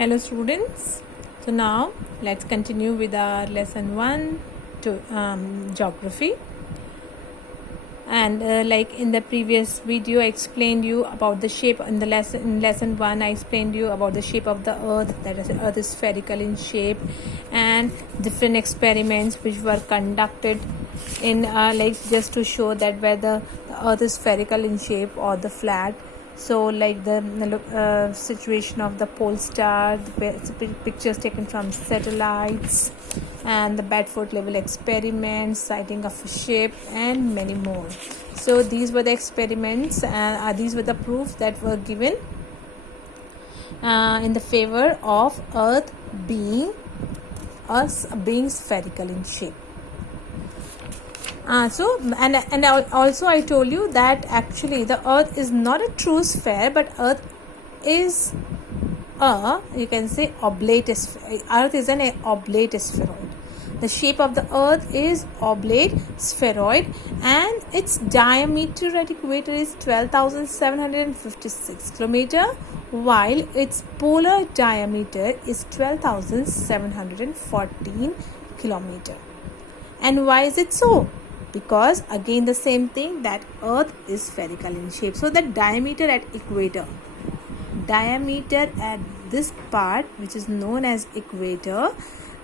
Hello students, so now let's continue with our lesson 1 to geography. And like in the previous video I explained you about the shape. In lesson 1 I explained you about the shape of the earth, that is earth is spherical in shape, and different experiments which were conducted in like just to show that whether the earth is spherical in shape or the flat. So like the situation of the pole star, the pictures taken from satellites, and the Bedford level experiments, sighting of a ship, and many more. So these were the experiments and these were the proofs that were given in the favor of earth being spherical in shape. And also I told you that actually the earth is not a true sphere, but earth is you can say oblate sphere. Earth is an oblate spheroid. The shape of the earth is oblate spheroid, and its diameter at equator is 12,756 kilometer, while its polar diameter is 12,714 kilometer. And why is it so? Because again the same thing, that earth is spherical in shape. So the diameter at equator, diameter at this part which is known as equator,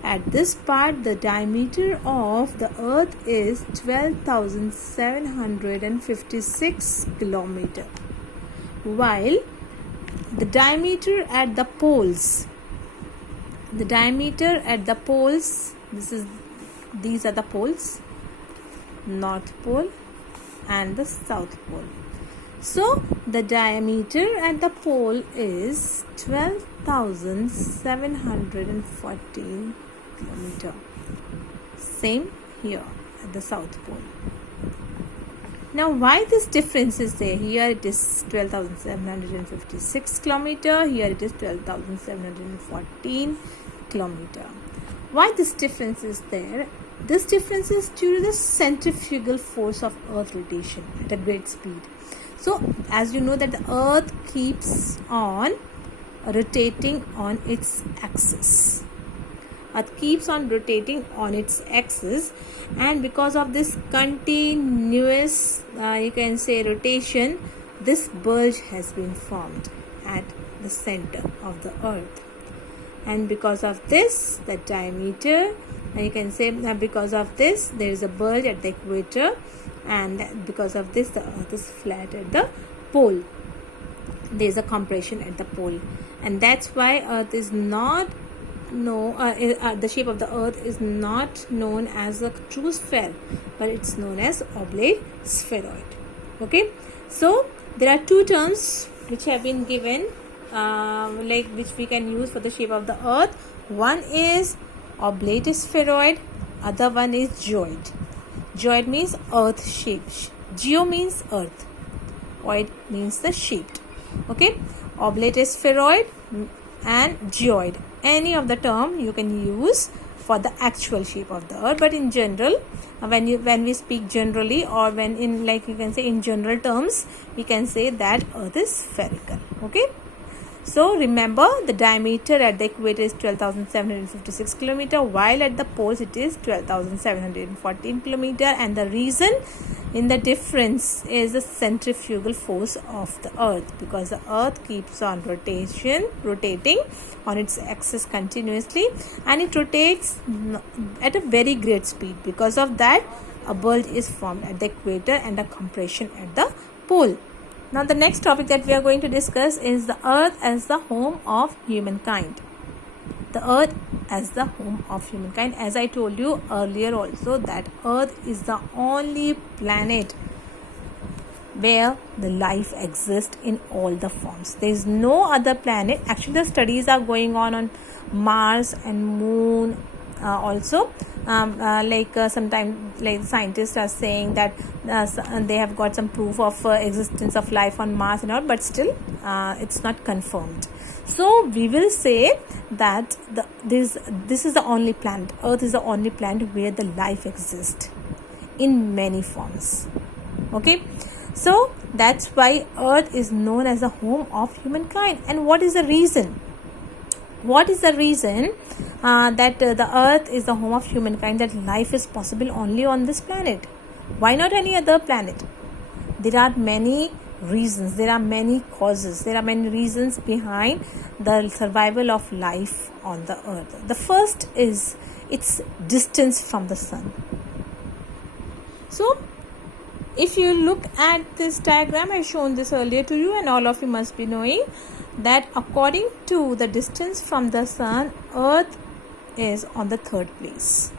at this part the diameter of the earth is 12,756 kilometer, while the diameter at the poles, these are the poles, North Pole and the South Pole. So the diameter at the pole is 12,714 kilometer. Same here at the South Pole. Now why this difference is there? Here it is 12,756 kilometer, here it is 12,714 kilometer. Why this difference is there? This difference is due to the centrifugal force of earth rotation at a great speed. So as you know that the earth keeps on rotating on its axis. Earth keeps on rotating on its axis, and because of this continuous you can say rotation, this bulge has been formed at the center of the earth. And because of this, the diameter, you can say because of this there is a bulge at the equator, and because of this the earth is flat at the pole. There is a compression at the pole, and that's why earth is not the shape of the earth is not known as a true sphere, but it's known as oblate spheroid. Okay, so there are two terms which have been given which we can use for the shape of the earth. One is oblate spheroid, other one is geoid. Geoid means earth shaped, geo means earth, oid means the shaped. Okay, oblate spheroid and geoid, any of the term you can use for the actual shape of the earth, but in general when we speak generally, or when in like you can say in general terms, we can say that earth is spherical. Okay, so remember the diameter at the equator is 12,756 kilometer, while at the poles it is 12,714 kilometer, and the reason in the difference is the centrifugal force of the earth, because the earth keeps on rotating on its axis continuously, and it rotates at a very great speed. Because of that, a bulge is formed at the equator and a compression at the pole. Now the next topic that we are going to discuss is the earth as the home of humankind. The earth as the home of humankind. As I told you earlier also, that earth is the only planet where the life exists in all the forms. There is no other planet. Actually the studies are going on Mars and Moon also. Sometimes like scientists are saying that they have got some proof of existence of life on Mars and all, but still it's not confirmed. So we will say that this is the only planet, earth is the only planet where the life exists in many forms. Okay, so that's why earth is known as the home of humankind. And what is the reason? What is the reason that the earth is the home of humankind, that life is possible only on this planet? Why not any other planet? There are many reasons, there are many causes, there are many reasons behind the survival of life on the earth. The first is its distance from the sun. So if you look at this diagram, I shown this earlier to you, and all of you must be knowing that according to the distance from the sun, earth is on the third place,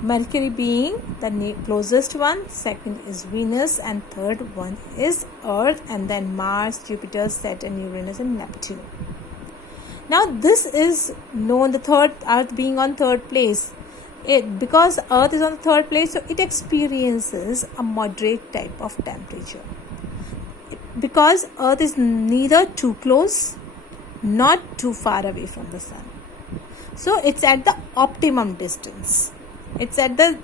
Mercury being the closest one, second is Venus, and third one is Earth, and then Mars, Jupiter, Saturn, Uranus, and Neptune. Now this is known, the third, Earth being on third place, because Earth is on the third place, so it experiences a moderate type of temperature, because Earth is neither too close not too far away from the sun. So it's at the optimum distance. It's at the,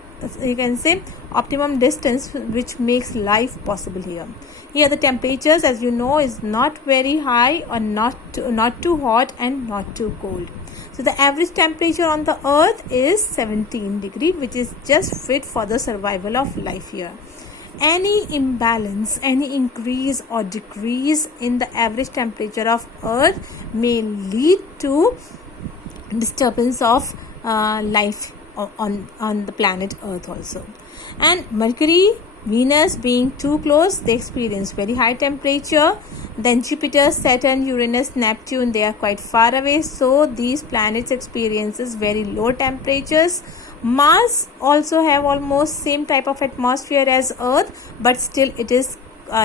you can say, optimum distance, which makes life possible here. Here the temperatures, as you know, is not very high or not too hot and not too cold. So the average temperature on the earth is 17 degree, which is just fit for the survival of life here. Any imbalance, any increase or decrease in the average temperature of earth may lead to disturbance of life on the planet Earth also. And Mercury, Venus being too close, they experience very high temperature. Then Jupiter, Saturn, Uranus, Neptune, they are quite far away, so these planets experiences very low temperatures. Mars also have almost same type of atmosphere as Earth, but still it is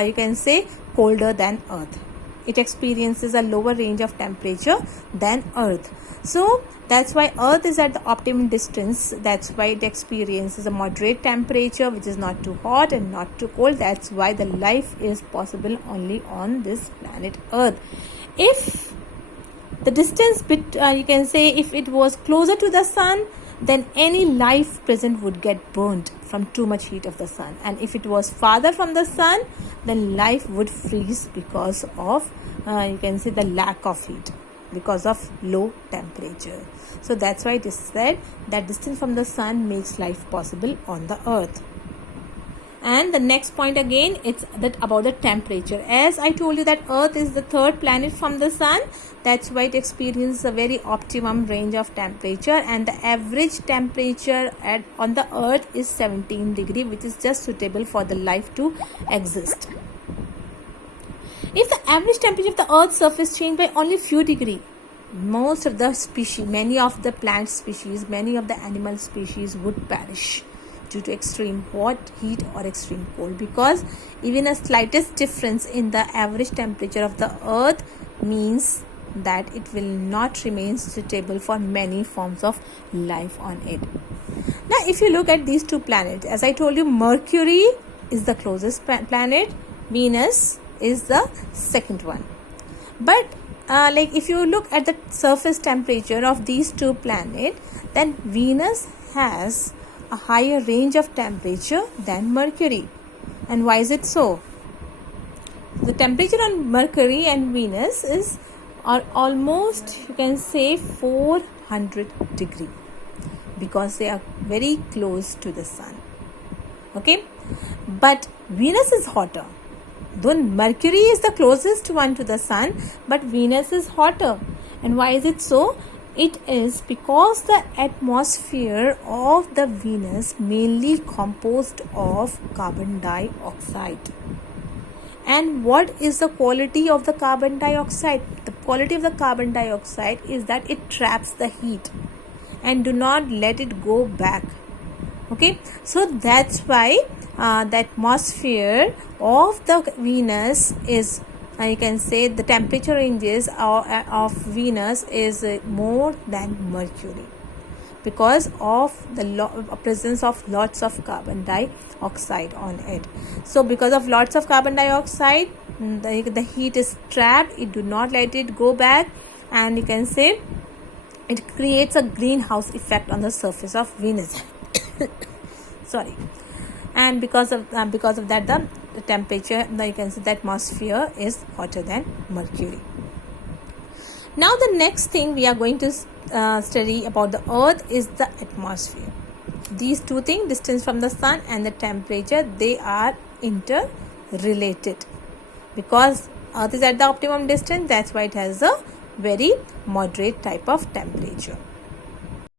you can say colder than Earth. It experiences a lower range of temperature than Earth. So that's why Earth is at the optimum distance. That's why it experiences a moderate temperature, which is not too hot and not too cold. That's why the life is possible only on this planet Earth. If the distance you can say, if it was closer to the sun, then any life present would get burnt from too much heat of the sun. And if it was farther from the sun, then life would freeze because of you can say the lack of heat, because of low temperature. So that's why it is said that distance from the sun makes life possible on the earth. And the next point again, it's that about the temperature. As I told you that Earth is the third planet from the sun, that's why it experiences a very optimum range of temperature, and the average temperature on the Earth is 17 degree, which is just suitable for the life to exist. If the average temperature of the Earth's surface changed by only few degrees, most of the species, many of the plant species, many of the animal species would perish due to extreme hot, heat or extreme cold, because even a slightest difference in the average temperature of the earth means that it will not remain suitable for many forms of life on it. Now if you look at these two planets, as I told you, Mercury is the closest planet, Venus is the second one. But like if you look at the surface temperature of these two planets, then Venus has a higher range of temperature than Mercury. And why is it so? The temperature on Mercury and Venus are almost, you can say, 400 degree, because they are very close to the sun. Okay, but Venus is hotter. Though Mercury is the closest one to the sun, but Venus is hotter. And why is it so? It is because the atmosphere of the Venus mainly composed of carbon dioxide. And what is the quality of the carbon dioxide? The quality of the carbon dioxide is that it traps the heat and do not let it go back. Okay, so that's why the atmosphere of the Venus is, you can say, the temperature ranges of Venus is more than Mercury, because of the presence of lots of carbon dioxide on it. So because of lots of carbon dioxide, the heat is trapped, it do not let it go back, and you can say it creates a greenhouse effect on the surface of Venus. Sorry. And because of that, the temperature, you can say the atmosphere is hotter than Mercury. Now the next thing we are going to study about the earth is the atmosphere. These two things, distance from the sun and the temperature, they are interrelated, because earth is at the optimum distance, that's why it has a very moderate type of temperature.